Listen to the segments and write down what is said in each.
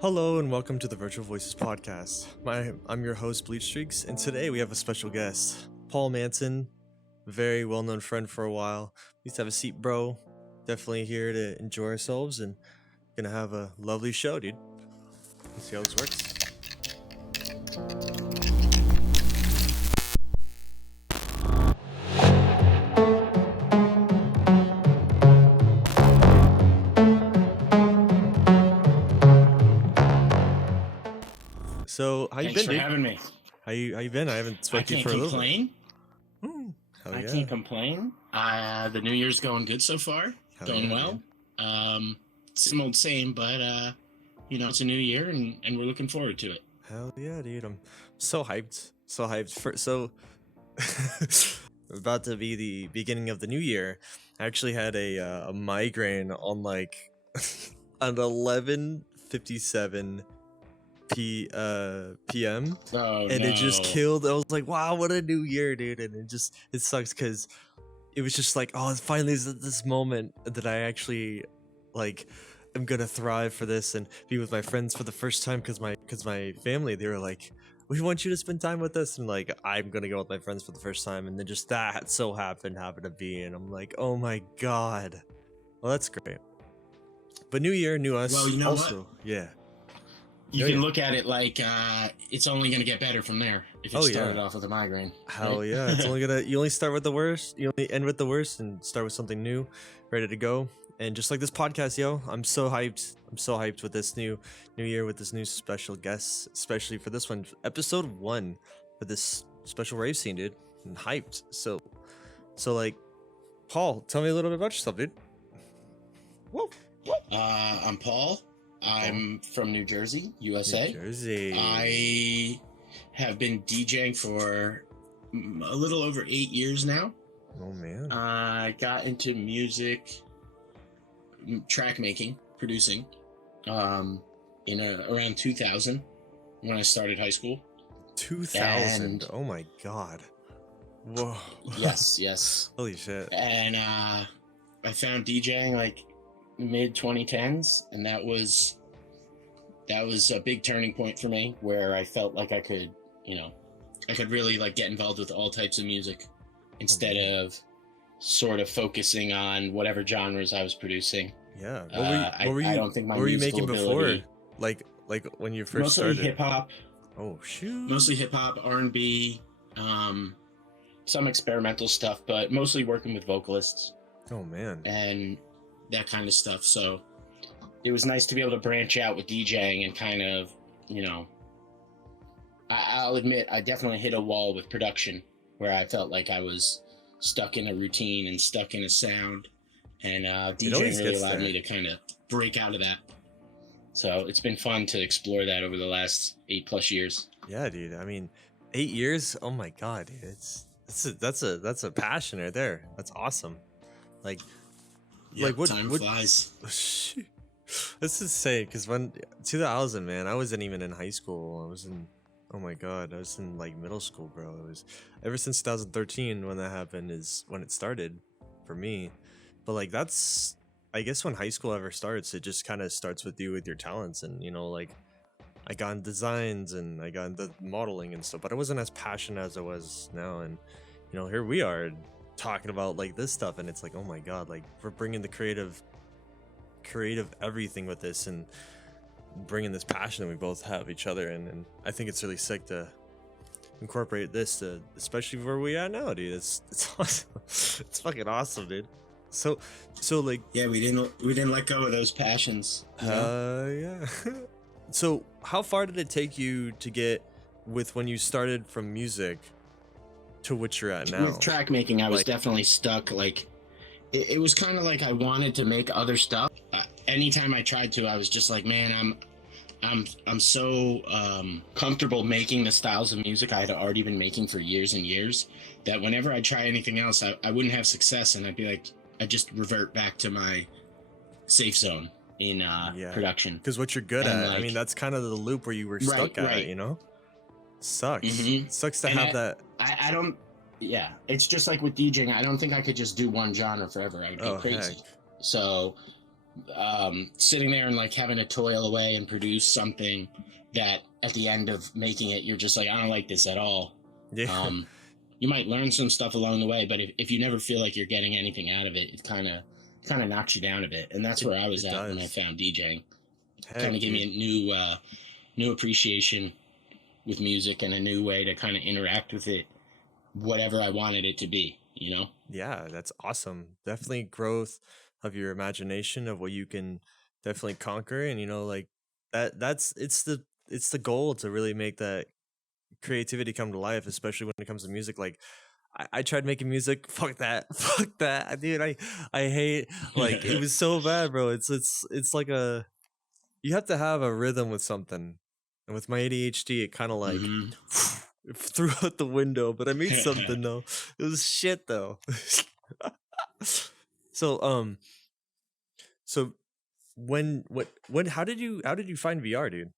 Hello and welcome to the Virtual Voices podcast. I'm your host, Bleach Streaks, and today we have a special guest, Paul Manton, very well-known friend for a while. Please have a seat, bro. Definitely here to enjoy ourselves and gonna have a lovely show, dude. Let's see how this works. So, how you Thanks been, for dude? having me. How you been? I haven't spoken to you for a little bit. I can't complain. The new year's going good so far. Going well. Same old same, but it's a new year and we're looking forward to it. Hell yeah, dude. I'm so hyped. About to be the beginning of the new year. I actually had a migraine on like an 11:57 p.m. It just killed. I was like, wow, what a new year, dude. And it sucks because it was just like, oh, finally is this moment that I actually like am gonna thrive for this and be with my friends for the first time, because my family, they were like, we want you to spend time with us, and like I'm gonna go with my friends for the first time, and then just that so happened to be, and I'm like, oh my god. Well, that's great. But new year, new us. Well, you know also, what? Yeah. You can look at it like it's only going to get better from there if it started off with a migraine. Hell yeah. It's you only start with the worst, you only end with the worst, and start with something new, ready to go. And just like this podcast, yo, I'm so hyped. I'm so hyped with this new year, with this new special guest, especially for this one, Ep.1 for this special rave scene, dude. I'm hyped. So like, Paul, tell me a little bit about yourself, dude. Whoa. I'm Paul. I'm from New Jersey, USA. New Jersey. I have been DJing for a little over 8 years now. Oh, man. I got into music, track making, producing, in around 2000 when I started high school. 2000? Oh, my God. Whoa. Yes. Holy shit. And I found DJing like mid 2010s, and that was a big turning point for me, where I felt like I could really like get involved with all types of music instead of sort of focusing on whatever genres I was producing. Yeah. What were you making before? Like when you first started? Mostly hip hop. Oh shoot. Mostly hip hop, R&B, some experimental stuff, but mostly working with vocalists. Oh man. And that kind of stuff. So it was nice to be able to branch out with DJing and kind of, I'll admit I definitely hit a wall with production where I felt like I was stuck in a routine and stuck in a sound, and DJing really allowed me to kind of break out of that. So it's been fun to explore that over the last 8+ years. Yeah, dude. I mean, 8 years. Oh my god, dude. That's a passion right there. That's awesome. Like. Yeah, time flies. This is insane, because when 2000, man, I wasn't even in high school. I was in like middle school, bro. It was ever since 2013 when that happened is when it started for me. But like, that's, I guess, when high school ever starts, it just kind of starts with you with your talents, and like I got into designs and I got into modeling and stuff, but I wasn't as passionate as I was now. And here we are talking about like this stuff, and it's like, oh my god, like we're bringing the creative everything with this, and bringing this passion that we both have each other in. And I think it's really sick to incorporate this to, especially where we at now, dude. It's awesome. It's fucking awesome, dude. So like, yeah, we didn't let go of those passions. Yeah. So how far did it take you to get with when you started from music to what you're at now? With track making, I was definitely stuck. Like, it was kind of like I wanted to make other stuff. Anytime I tried to, I was just like, man, I'm so comfortable making the styles of music I had already been making for years and years, that whenever I try anything else, I wouldn't have success, and I'd be like, I just revert back to my safe zone in production. Because what you're good at, like, I mean, that's kind of the loop where you were stuck at, Sucks. Mm-hmm. Sucks to have that. I don't. Yeah, it's just like with DJing. I don't think I could just do one genre forever. I would go crazy. Heck. So sitting there and like having to toil away and produce something that at the end of making it, you're just like, I don't like this at all. Yeah, Um, you might learn some stuff along the way, but if you never feel like you're getting anything out of it, it kind of knocks you down a bit. And that's it where I was it at when I does. found DJing. Kind Heck, of gave me dude. a new appreciation with music and a new way to kind of interact with it, whatever I wanted it to be. You know? Yeah, that's awesome. Definitely growth of your imagination of what you can definitely conquer, and like that's it's the goal to really make that creativity come to life, especially when it comes to music. Like I tried making music. Fuck that. Fuck that. Dude, I hate, like, it was so bad, bro. It's like a, you have to have a rhythm with something. And with my ADHD, it kind of like Mm-hmm. threw out the window, but I made something though. It was shit though. So so when how did you find VR, dude?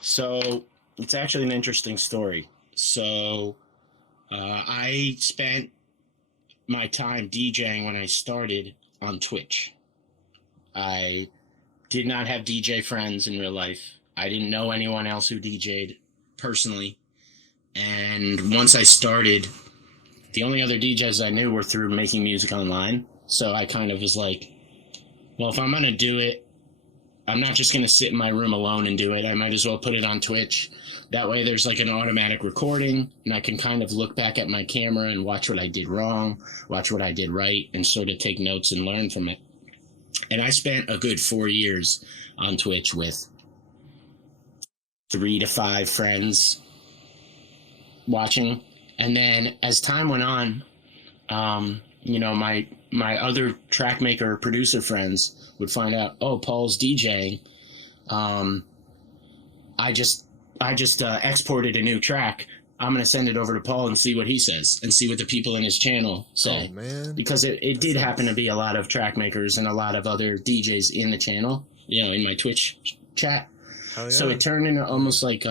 So it's actually an interesting story. So I spent my time DJing when I started on Twitch. I did not have DJ friends in real life. I didn't know anyone else who DJ'd personally. And once I started, the only other DJs I knew were through making music online. So I kind of was like, well, if I'm going to do it, I'm not just going to sit in my room alone and do it. I might as well put it on Twitch. That way there's like an automatic recording and I can kind of look back at my camera and watch what I did wrong, watch what I did right, and sort of take notes and learn from it. And I spent a good 4 years on Twitch with 3 to 5 friends watching. And then as time went on, my other track maker producer friends would find out, oh, Paul's DJing. Um, I just exported a new track. I'm gonna send it over to Paul and see what he says and see what the people in his channel Oh say, man, because it that's did happen to nice. be a lot of track makers and a lot of other DJs in the channel. In my Twitch chat. Hell So yeah. it turned into Hell yeah. almost like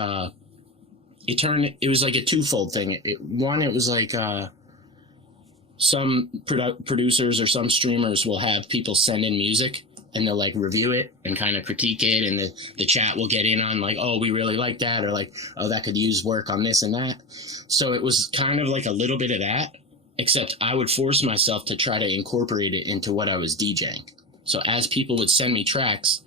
it was like a twofold thing. It was like some producers or some streamers will have people send in music and they'll like review it and kind of critique it, and the chat will get in on like, oh, we really like that, or like, oh, that could use work on this and that. So it was kind of like a little bit of that, except I would force myself to try to incorporate it into what I was DJing. So as people would send me tracks,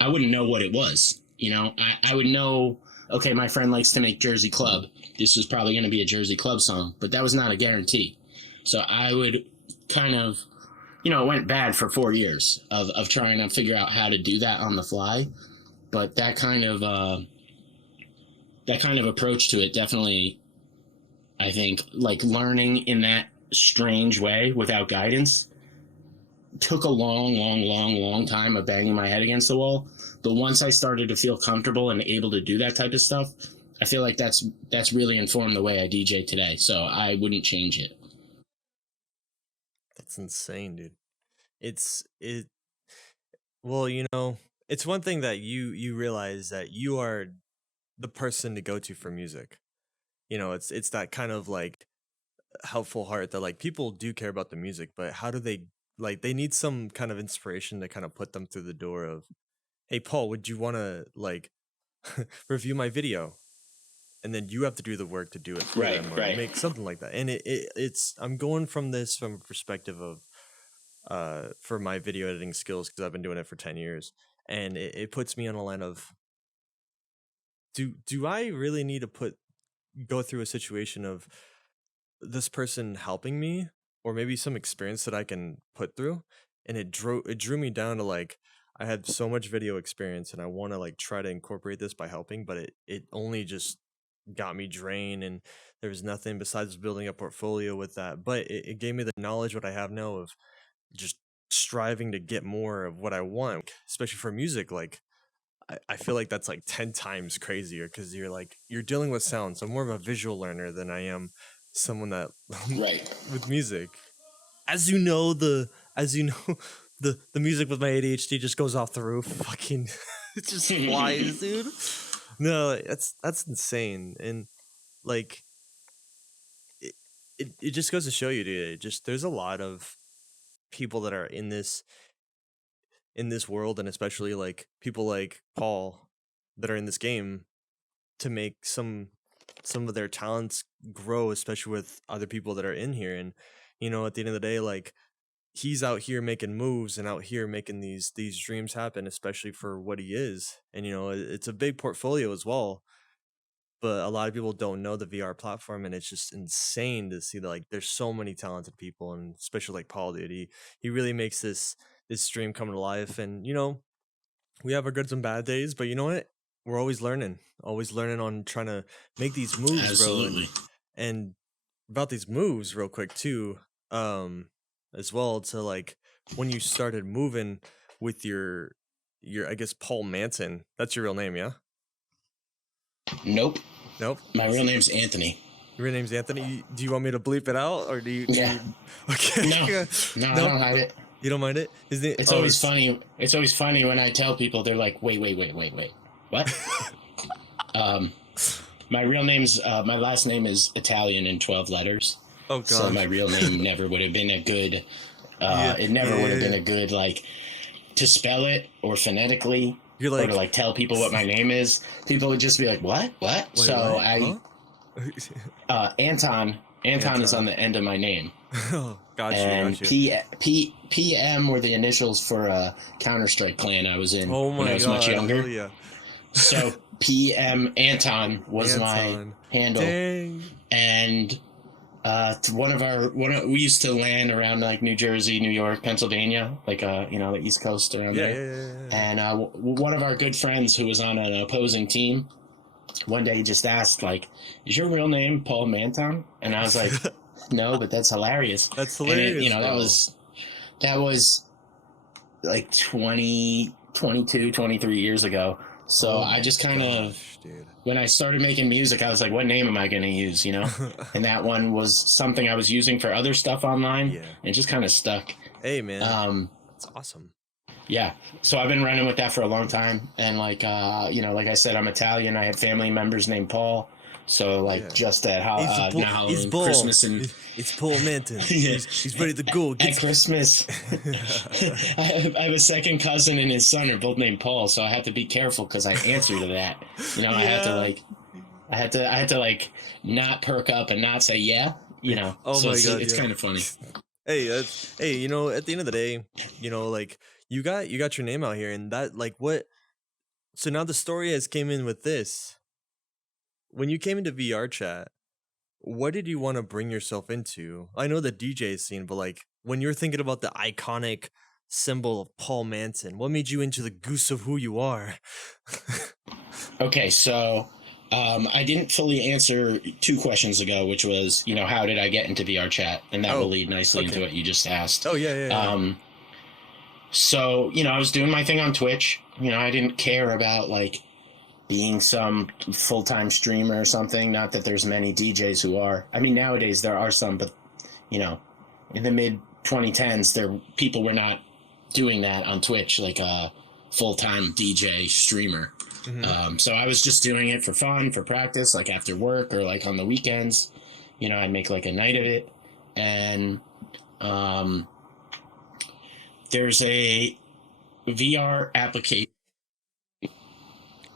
I wouldn't know what it was. I would know, okay, my friend likes to make Jersey Club. This was probably going to be a Jersey Club song, but that was not a guarantee. So I would kind of, it went bad for 4 years of trying to figure out how to do that on the fly. But that kind of approach to it definitely, I think, like learning in that strange way without guidance, took a long, long, long, long time of banging my head against the wall. But once I started to feel comfortable and able to do that type of stuff, I feel like that's really informed the way I DJ today. So I wouldn't change it. That's insane, dude. It well, it's one thing that you realize that you are the person to go to for music. It's that kind of like helpful heart that, like, people do care about the music, but how do they, like, they need some kind of inspiration to kind of put them through the door of, hey Paul, would you want to, like, review my video? And then you have to do the work to do it for Right, them, or right. make something like that. And it's I'm going from this from a perspective of for my video editing skills, because I've been doing it for 10 years, and it puts me on a line of, do I really need to go through a situation of this person helping me, or maybe some experience that I can put through? And it drew me down to, like, I had so much video experience and I want to, like, try to incorporate this by helping, but it only just got me drained, and there was nothing besides building a portfolio with that. But it gave me the knowledge what I have now of just striving to get more of what I want, especially for music. Like, I feel like that's like 10 times crazier, because you're dealing with sound. So I'm more of a visual learner than I am someone that Right. with music. As you know, the music with my ADHD just goes off the roof. Fucking it just flies, dude. No, that's insane. And, like, it just goes to show you, dude. There's a lot of people that are in this world, and especially like people like Paul that are in this game, to make some of their talents grow, especially with other people that are in here. And at the end of the day, like, he's out here making moves and out here making these dreams happen, especially for what he is. And it's a big portfolio as well, but a lot of people don't know the VR platform, and it's just insane to see that, like, there's so many talented people, and especially like Paul, dude. He really makes this dream come to life. And we have our good and bad days, but you know what? We're always learning on trying to make these moves, Absolutely. bro. And about these moves, real quick too, as well, to like when you started moving with your I guess Paul Manton. That's your real name, yeah? Nope. Nope. My real name's Anthony. Your real name's Anthony. Do you want me to bleep it out, or do you? Yeah. Okay. No, I don't hide it. You don't mind it? It's always funny. It's always funny when I tell people, they're like, wait, what? My real name's my last name is Italian in 12 letters. Oh god. So my real name never would have been a good. It never would have been a good, like, to spell it or phonetically. You're like, or to like tell people what my name is. People would just be like, what? Wait, so what? Huh? Anton is on the end of my name. Oh, gotcha. And PM were the initials for a Counter-Strike clan I was in when I was much younger. Yeah. So PM Anton was my handle. Dang. And we used to land around like New Jersey, New York, Pennsylvania, like the East Coast around there. And one of our good friends who was on an opposing team, one day he just asked, like, "Is your real name Paul Manton?" And I was like, "No, but that's hilarious." That's hilarious. And that was like 22, 23 years ago. So I just kind of, when I started making music, I was like, what name am I going to use, And that one was something I was using for other stuff online. Yeah. And it just kind of stuck. Hey, man. That's awesome. Yeah. So I've been running with that for a long time. And like, like I said, I'm Italian. I have family members named Paul. So like just at Halloween, Christmas, and it's Paul Manton. He's ready to go. At Christmas, I have a second cousin and his son are both named Paul, so I have to be careful because I answer to that. I had to like not perk up and not say yeah. Oh so my god, it's kind of funny. Hey, at the end of the day, like you got your name out here, and that, like, what? So now the story has came in with this. When you came into VR chat, what did you want to bring yourself into? I know the DJ scene, but like when you're thinking about the iconic symbol of Paul Manton, what made you into the goose of who you are? Okay, so I didn't fully answer 2 questions ago, which was, how did I get into VR chat? And that will lead nicely into what you just asked. Oh, yeah. So, I was doing my thing on Twitch. I didn't care about, like, being some full-time streamer or something. Not that there's many DJs who are. I mean, nowadays there are some, but, in the mid-2010s, people were not doing that on Twitch, like a full-time DJ streamer. Mm-hmm. So I was just doing it for fun, for practice, like after work or like on the weekends. I'd make like a night of it. And there's a VR application.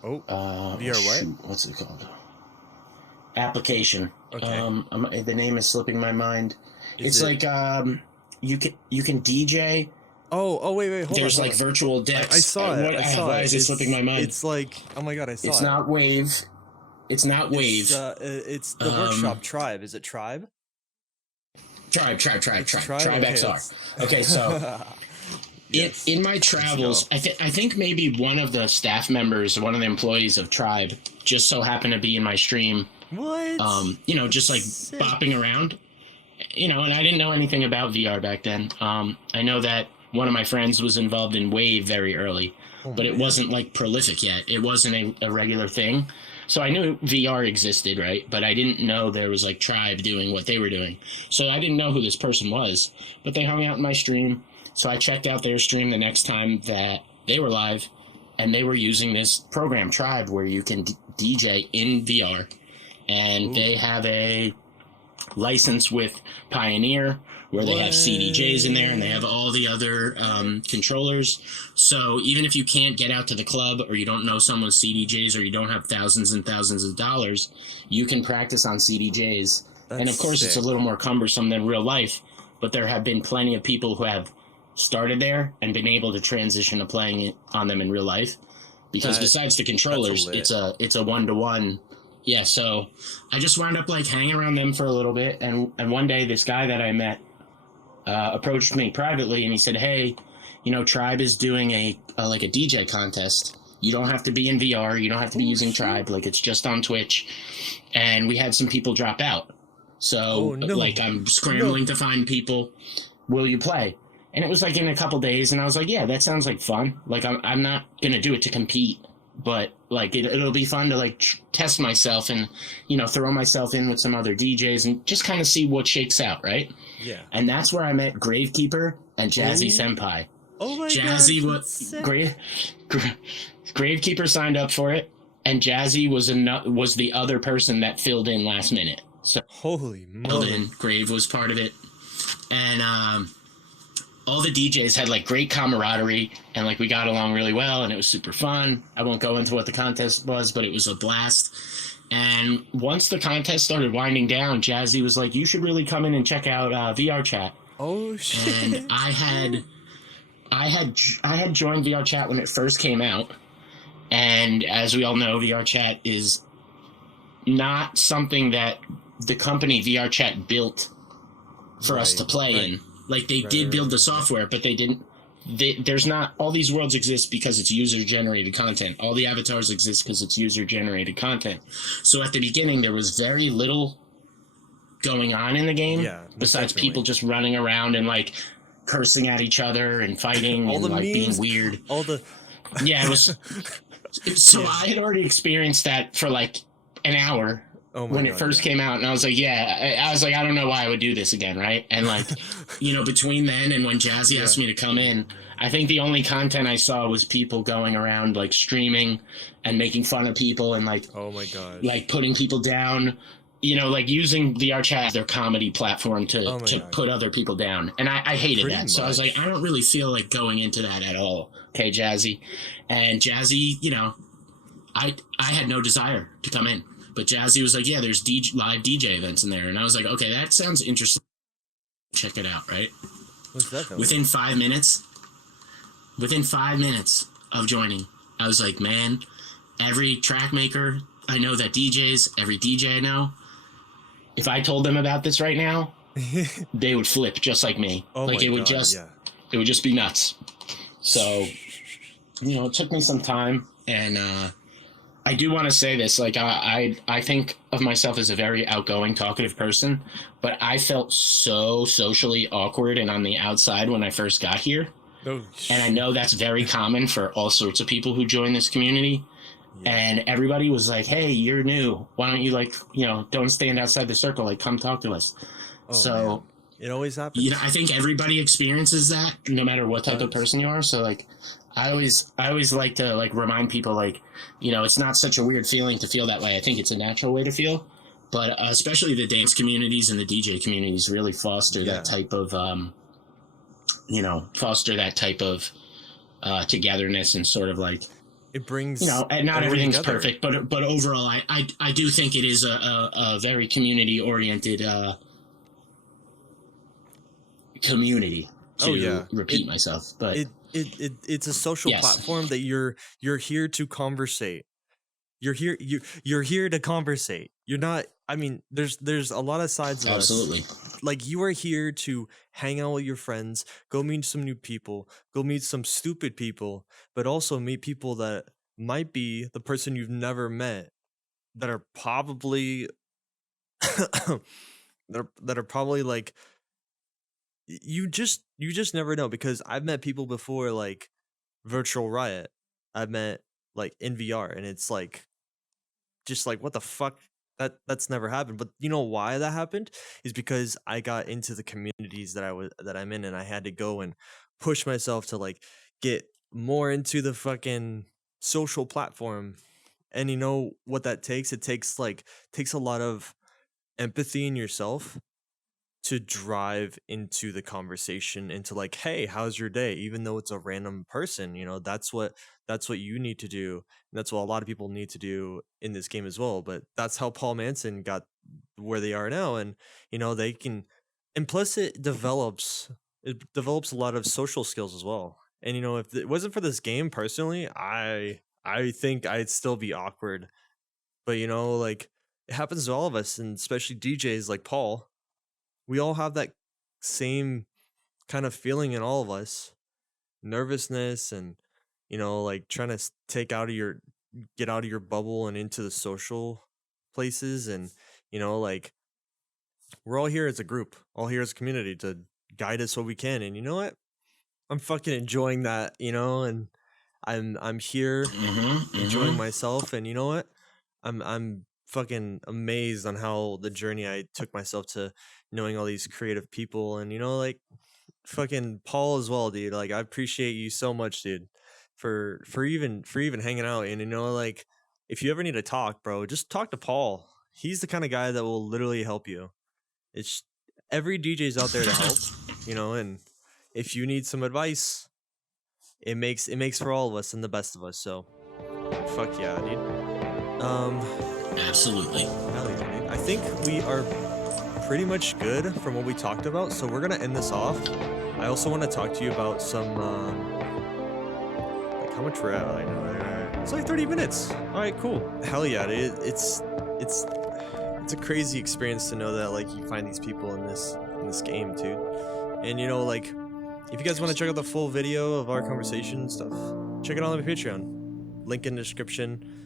VR what? Shoot, what's it called? Application. Okay. The name is slipping my mind. It's like you can DJ. Oh wait, hold There's on. Like virtual decks. I saw it. Why is it slipping my mind? It's like, oh my god, I saw it. It's not Wave. It's not Wave. It's the workshop Tribe. Is it Tribe? Tribe Tribe? Tribe XR. Okay, so yes. In my travels, I think maybe one of the staff members, one of the employees of Tribe, just so happened to be in my stream. What? Just like sick. Bopping around. And I didn't know anything about VR back then. I know that one of my friends was involved in Wave very early, but it wasn't like prolific yet. It wasn't a regular thing. So I knew VR existed, right? But I didn't know there was like Tribe doing what they were doing. So I didn't know who this person was, but they hung out in my stream. So I checked out their stream the next time that they were live, and they were using this program Tribe where you can DJ in VR, and they have a licensed with Pioneer, where they have CDJs in there and they have all the other controllers. So even if you can't get out to the club, or you don't know someone's CDJs, or you don't have thousands and thousands of dollars, you can practice on CDJs. And That's of course, it's a sick. little more cumbersome than real life, but there have been plenty of people who have started there and been able to transition to playing it on them in real life. Because besides the That's a controllers, lit. it's a 1-to-1. Yeah, so I just wound up like hanging around them for a little bit, and one day this guy that I met approached me privately, and he said, "Hey, Tribe is doing a like a DJ contest. You don't have to be in VR. You don't have to be using shit. Tribe. Like, it's just on Twitch." And we had some people drop out, so No. like I'm scrambling to find people. Will you play? And it was like in a couple days, and I was like, yeah, that sounds like fun. Like, I'm not gonna do it to compete, but like it'll be fun to like test myself and throw myself in with some other DJs and just kind of see what shakes out, right? Yeah. And that's where I met Gravekeeper and Jazzy Senpai. Oh my Jazzy gosh, Gravekeeper signed up for it, and Jazzy was the other person that filled in last minute. So holy moly. Grave was part of it, and all the DJs had like great camaraderie, and like we got along really well, and it was super fun. I won't go into what the contest was, but it was a blast. And once the contest started winding down, Jazzy was like, "You should really come in and check out VR Chat." Oh shit. And I had joined VR Chat when it first came out, and as we all know, VR Chat is not something that the company VR Chat built for us to play in. Like, they did build the software, but they didn't. There's not all these worlds exist because it's user generated content. All the avatars exist because it's user generated content. So at the beginning, there was very little going on in the game, besides people just running around and like cursing at each other and fighting and like memes, being weird. All the it was. So I had already experienced that for like an hour. When it first came out, and I was like, I don't know why I would do this again, right? And like, between then and when Jazzy asked me to come in, I think the only content I saw was people going around like streaming and making fun of people and like, oh my god, like putting people down, like using VR Chat as their comedy platform to put other people down. And I hated that. So I was like, I don't really feel like going into that at all. Okay, Jazzy. And Jazzy, I had no desire to come in. But Jazzy was like, yeah, there's live DJ events in there. And I was like, okay, that sounds interesting. Check it out, right? What's that? Within 5 minutes of joining, I was like, man, every track maker I know that DJs, every DJ I know, if I told them about this right now, they would flip just like me. It would just be nuts. So, it took me some time, and I do want to say this, like, I think of myself as a very outgoing, talkative person, but I felt so socially awkward and on the outside when I first got here. And I know that's very common for all sorts of people who join this community. Yeah. And everybody was like, hey, you're new. Why don't you, don't stand outside the circle. Like, come talk to us. Man. It always happens. I think everybody experiences that no matter what type of person you are. So, like, I always like to like remind people, like, it's not such a weird feeling to feel that way. I think it's a natural way to feel, but especially the dance communities and the DJ communities really foster that type of togetherness, and sort of like, it brings, and not everything's together. Perfect, but overall I do think it is a very community oriented community, to repeat myself, but it's a social platform that you're here to conversate. You're here to conversate. You're not, I mean, there's a lot of sides of us. Like, you are here to hang out with your friends, go meet some new people, go meet some stupid people, but also meet people that might be the person you've never met, that are probably that are probably like, you just never know. Because I've met people before, like Virtual Riot, I've met like in VR, and it's like, just like, what the fuck, that's never happened. But you know why that happened is because I got into the communities that I'm in, and I had to go and push myself to like get more into the fucking social platform. And you know what that takes? It takes a lot of empathy in yourself to drive into the conversation, into like, hey, how's your day, even though it's a random person. You know, that's what you need to do, and that's what a lot of people need to do in this game as well. But that's how Paul Manson got where they are now. And you know, they can, and plus it develops a lot of social skills as well. And you know, if it wasn't for this game personally, I think I'd still be awkward. But you know, like, it happens to all of us, and especially DJs like Paul. We all have that same kind of feeling in all of us, nervousness, and you know, like trying to get out of your bubble and into the social places. And you know, like, we're all here as a group, all here as a community to guide us what we can. And you know what, I'm fucking enjoying that, you know. And I'm here enjoying myself. And you know what, I'm fucking amazed on how the journey I took myself to knowing all these creative people. And you know, like, fucking Paul as well, dude. Like, I appreciate you so much, dude, for even hanging out. And you know, like, if you ever need to talk, bro, just talk to Paul. He's the kind of guy that will literally help you. It's Every DJ's out there to help, you know. And if you need some advice, it makes for all of us and the best of us. So fuck yeah, dude. Absolutely. Hell yeah, dude. I think we are pretty much good from what we talked about, so we're gonna end this off. I also want to talk to you about some like, how much we're at. I know it's like 30 minutes. All right, cool. Hell yeah, dude. It's a crazy experience to know that, like, you find these people in this game, dude. And you know, like, if you guys want to check out the full video of our conversation and stuff, check it out on my Patreon. Link in the description.